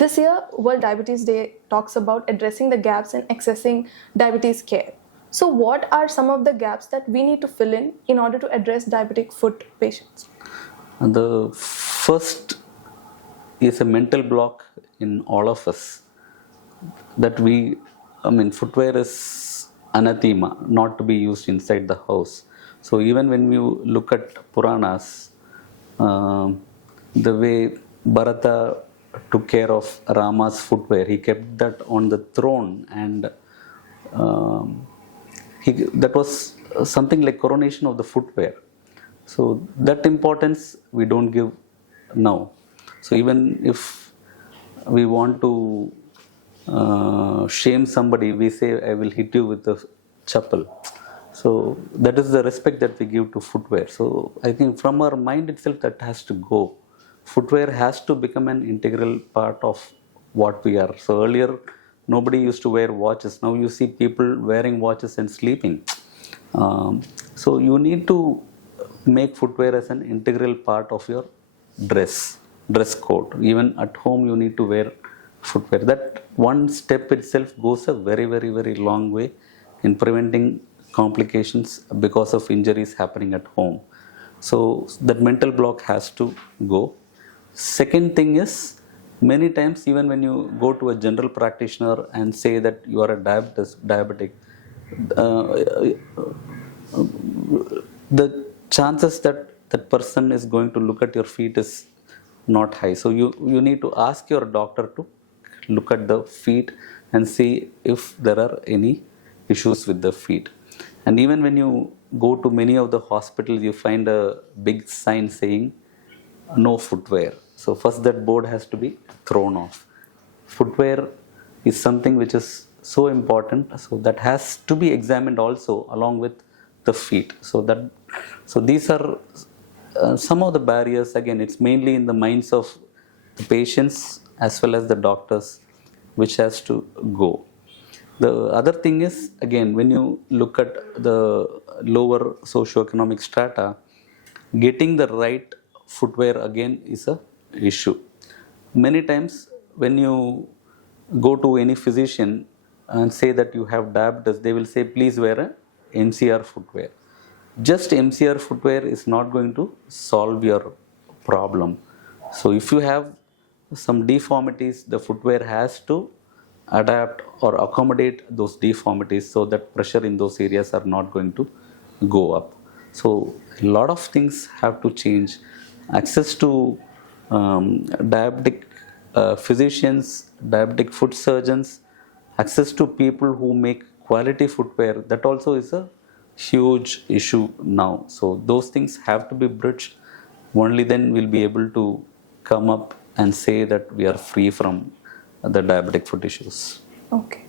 This year, World Diabetes Day talks about addressing the gaps in accessing diabetes care. So, what are some of the gaps that we need to fill in order to address diabetic foot patients? And the first is a mental block in all of us that footwear is anathema, not to be used inside the house. So even when you look at Puranas, the way Bharata took care of Rama's footwear, he kept that on the throne, and that was something like coronation of the footwear. So that importance we don't give now. So even if we want to shame somebody, we say, I will hit you with a chappal. So that is the respect that we give to footwear. So I think from our mind itself that has to go. Footwear has to become an integral part of what we are. So earlier nobody used to wear watches. Now you see people wearing watches and sleeping. So you need to make footwear as an integral part of your dress code. Even at home you need to wear footwear. That one step itself goes a very, very, very long way in preventing complications because of injuries happening at home. So that mental block has to go. Second thing is, many times even when you go to a general practitioner and say that you are a diabetic, the chances that that person is going to look at your feet is not high. So you need to ask your doctor to look at the feet and see if there are any issues with the feet. And even when you go to many of the hospitals, you find a big sign saying no footwear. So first that board has to be thrown off. Footwear is something which is so important, so that has to be examined also along with the feet. So these are some of the barriers. Again, it's mainly in the minds of the patients as well as the doctors, which has to go. The other thing is, again, when you look at the lower socioeconomic strata, getting the right footwear again is a issue. Many times when you go to any physician and say that you have diabetes, they will say please wear a MCR footwear. Just MCR footwear is not going to solve your problem. So if you have some deformities, the footwear has to adapt or accommodate those deformities so that pressure in those areas are not going to go up. So a lot of things have to change. Access to diabetic physicians, diabetic foot surgeons, access to people who make quality footwear, that also is a huge issue now. So those things have to be bridged. Only then we'll be able to come up and say that we are free from the diabetic foot issues. Okay.